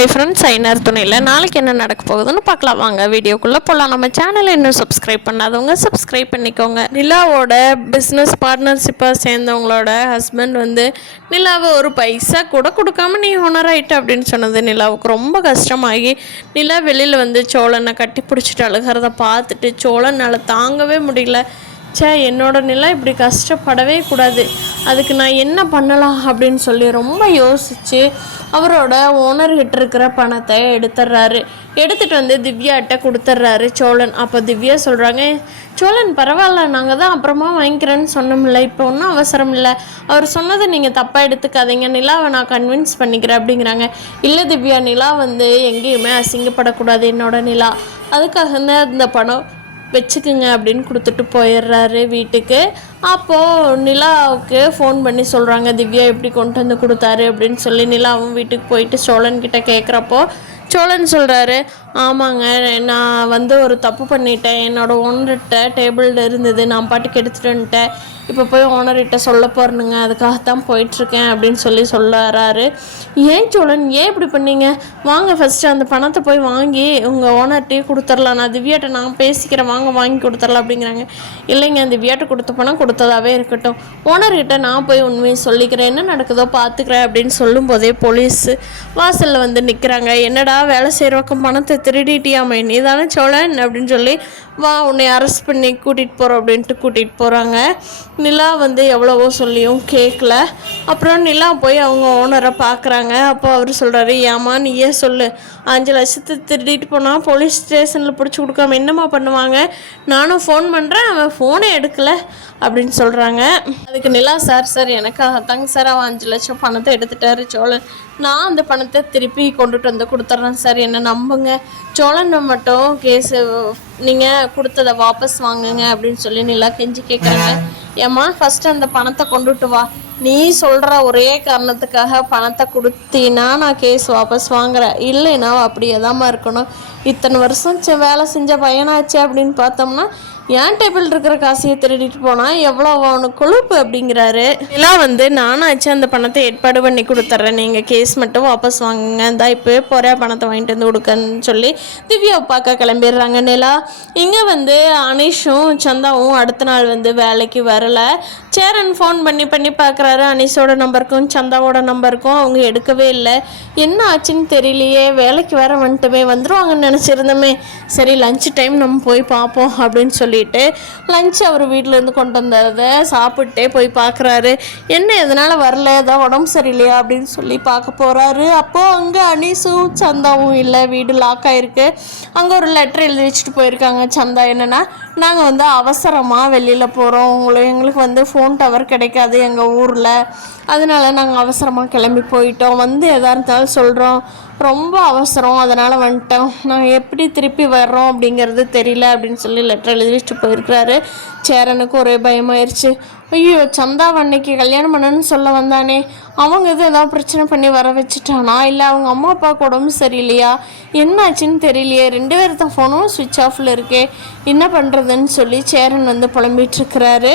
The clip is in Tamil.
ஹை ஃப்ரெண்ட்ஸ், ஐநர் துணையில் நாளைக்கு என்ன நடக்க போகுதுன்னு பார்க்கலாம். வாங்க வீடியோக்குள்ளே போகலாம். நம்ம சேனலை இன்னும் சப்ஸ்கிரைப் பண்ணாதவங்க சப்ஸ்கிரைப் பண்ணிக்கோங்க. நிலாவோட பிஸ்னஸ் பார்ட்னர்ஷிப்பாக சேர்ந்தவங்களோட ஹஸ்பண்ட் வந்து நிலாவை ஒரு பைசா கூட கொடுக்காம நீ ஓனர் ஆகிட்ட அப்படின்னு சொன்னது நிலாவுக்கு ரொம்ப கஷ்டமாகி நிலா வெளியில் வந்து சோழனை கட்டி பிடிச்சிட்டு அழுகிறத பார்த்துட்டு சோழனால் தாங்கவே முடியல. என்னோட நிலை இப்படி கஷ்டப்படவே கூடாது, அதுக்கு நான் என்ன பண்ணலாம் அப்படின்னு சொல்லி ரொம்ப யோசித்து அவரோட ஓனர்கிட்ட இருக்கிற பணத்தை எடுத்துகிட்டு வந்து திவ்யாட்ட கொடுத்துட்றாரு சோழன். அப்போ திவ்யா சொல்கிறாங்க, சோழன் பரவாயில்ல, நாங்கள் தான் அப்புறமா வாங்கிக்கிறேன்னு சொன்னோம்ல, இப்போ ஒன்றும் அவசரம் இல்லை, அவர் சொன்னதை நீங்கள் தப்பாக எடுத்துக்காதீங்க, நிலாவை நான் கன்வின்ஸ் பண்ணிக்கிறேன் அப்படிங்கிறாங்க. இல்லை திவ்யா, நிலா வந்து எங்கேயுமே அசிங்கப்படக்கூடாது, என்னோட நிலா, அதுக்காக தான் இந்த பணம் வச்சுக்குங்க அப்படின்னு கொடுத்துட்டு போயிடுறாரு வீட்டுக்கு. அப்போது நிலாவுக்கு ஃபோன் பண்ணி சொல்கிறாங்க திவ்யா எப்படி கொண்டு வந்து கொடுத்தாரு அப்படின்னு சொல்லி. நிலாவும் வீட்டுக்கு போயிட்டு சோழன்கிட்ட கேட்குறப்போ சோழன் சொல்கிறாரு, ஆமாங்க, நான் வந்து ஒரு தப்பு பண்ணிட்டேன், என்னோடய ஓனர்கிட்ட டேபிளில் இருந்தது, நான் பாட்டுக்கு எடுத்துகிட்டு வந்துட்டேன், இப்போ போய் ஓனர்கிட்ட சொல்ல போகிறேனுங்க, அதுக்காகத்தான் போயிட்டுருக்கேன் அப்படின்னு சொல்லி சொல்லுறாரு. ஏன் சோழன், ஏன் இப்படி பண்ணீங்க, வாங்க ஃபஸ்ட்டு அந்த பணத்தை போய் வாங்கி உங்கள் ஓனர்கிட்டே கொடுத்துர்லாம், நான் திவ்யாட்ட நான் பேசிக்கிறேன், வாங்க வாங்கி கொடுத்துர்லாம் அப்படிங்கிறாங்க. இல்லைங்க, திவ்யாட்ட கொடுத்த பணம் கொடுத்ததாகவே இருக்கட்டும், ஓனர்கிட்ட நான் போய் உண்மையை சொல்லிக்கிறேன், என்ன நடக்குதோ பார்த்துக்கிறேன் அப்படின்னு சொல்லும் போதே போலீஸ் வாசலில் வந்து நிற்கிறாங்க. என்னடா வேலை செய்கிறவக்கம் பணத்தை திருடிட்டியாமே, நீ தானே சோழன் அப்படின்னு சொல்லி, வா உன்னை அரெஸ்ட் பண்ணி கூட்டிகிட்டு போகிறோம் அப்படின்ட்டு கூட்டிகிட்டு போகிறாங்க. நிலா வந்து எவ்வளவோ சொல்லியும் கேட்கல. அப்புறம் நிலா போய் அவங்க ஓனரை பார்க்குறாங்க. அப்போ அவர் சொல்கிறாரு, ஏமா நீயே சொல்லு, 5 லட்சத்தை திருடிட்டு போனால் போலீஸ் ஸ்டேஷனில் பிடிச்சி கொடுக்காம என்னம்மா பண்ணுவாங்க, நானும் ஃபோன் பண்ணுறேன், அவன் ஃபோனே எடுக்கலை அப்படின்னு சொல்கிறாங்க. அதுக்கு நிலா, சார் எனக்காகத்தாங்க சார் அவன் 5 லட்சம் பணத்தை எடுத்துட்டாரு சோழன், நான் அந்த பணத்தை திருப்பி கொண்டுட்டு வந்து கொடுத்துட்றேன் சார், என்ன நம்புங்க, சோழன் மட்டும் கேஸு நீங்கள் கொடுத்ததை வாபஸ் வாங்குங்க அப்படின்னு சொல்லி நிலா கெஞ்சி கேட்குறாங்க. ஏம்மா ஃபஸ்ட்டு அந்த பணத்தை கொண்டுட்டு வா, நீ சொல்கிற ஒரே காரணத்துக்காக பணத்தை கொடுத்தீன்னா நான் கேஸ் வாபஸ் வாங்குறேன், இல்லைன்னா அப்படியே தாம்மா இருக்கணும், இத்தனை வருஷம் வேலை செஞ்ச பையனாச்சு அப்படின்னு பார்த்தோம்னா ஏன் டேபிள் இருக்கிற காசையை திருடிட்டு போனால் எவ்வளோ அவனுக்கு கொழுப்பு அப்படிங்கிறாரு. நிலா வந்து நானாச்சு அந்த பணத்தை ஏற்பாடு பண்ணி கொடுத்துட்றேன், நீங்கள் கேஸ் மட்டும் வாபஸ் வாங்குங்க, இந்தா இப்போ போகிற பணத்தை வாங்கிட்டு வந்து கொடுக்கன்னு சொல்லி திவ்யாவை பார்க்க கிளம்பிடுறாங்க. நிலா இங்கே வந்து அனீஷும் சந்தாவும் அடுத்த நாள் வந்து வேலைக்கு வரலை. சேரன் ஃபோன் பண்ணி பார்க்குறாரு, அனீஷோட நம்பருக்கும் சந்தாவோட நம்பருக்கும், அவங்க எடுக்கவே இல்லை, என்ன ஆச்சுன்னு தெரியலையே, வேலைக்கு வேற வந்துட்டுமே, வந்துடுவாங்கன்னு நினச்சிருந்தோமே, சரி லஞ்ச் டைம் நம்ம போய் பார்ப்போம் அப்படின்னு சொல்லிட்டு லஞ்ச் அவர் வீட்டிலேருந்து கொண்டு வந்ததை சாப்பிட்டே போய் பார்க்குறாரு. என்ன எதனால் வரல, ஏதாவது உடம்பு சரியில்லையா அப்படின்னு சொல்லி பார்க்க போகிறாரு. அப்போது அங்கே அனீஸும் சந்தாவும் இல்லை, வீடு லாக் ஆகிருக்கு. அங்கே ஒரு லெட்டர் எழுதி வச்சுட்டு போயிருக்காங்க சந்தா. என்னென்னா, நாங்கள் வந்து அவசரமாக வெளியில் போகிறோம், எங்களுக்கு வந்து ஃபோன் டவர் கிடைக்காது எங்கள் ஊரில், அதனால நாங்கள் அவசரமாக கிளம்பி போயிட்டோம், வந்து எதாக இருந்தாலும் சொல்கிறோம், ரொம்ப அவசரம் அதனால் வந்துட்டோம், நாங்கள் எப்படி திருப்பி வர்றோம் அப்படிங்கிறது தெரியல அப்படின்னு சொல்லி லெட்டர் எழுதி வச்சுட்டு போயிருக்கிறாரு. சேரனுக்கு ஒரே பயமாயிருச்சு. ஐயோ, சந்தா அன்னைக்கு கல்யாணம் பண்ணணும்னு சொல்ல வந்தானே, அவங்க ஏதாவது பிரச்சனை பண்ணி வர வச்சுட்டானா, இல்லை அவங்க அம்மா அப்பாவுக்கு உடம்பு சரியில்லையா, என்னாச்சுன்னு தெரியலையே, 2 பேர் தான் ஃபோனும் சுவிட்ச் ஆஃபில் இருக்கே, என்ன பண்ணுறதுன்னு சொல்லி சேரன் வந்து புலம்பிகிட்ருக்கிறாரு.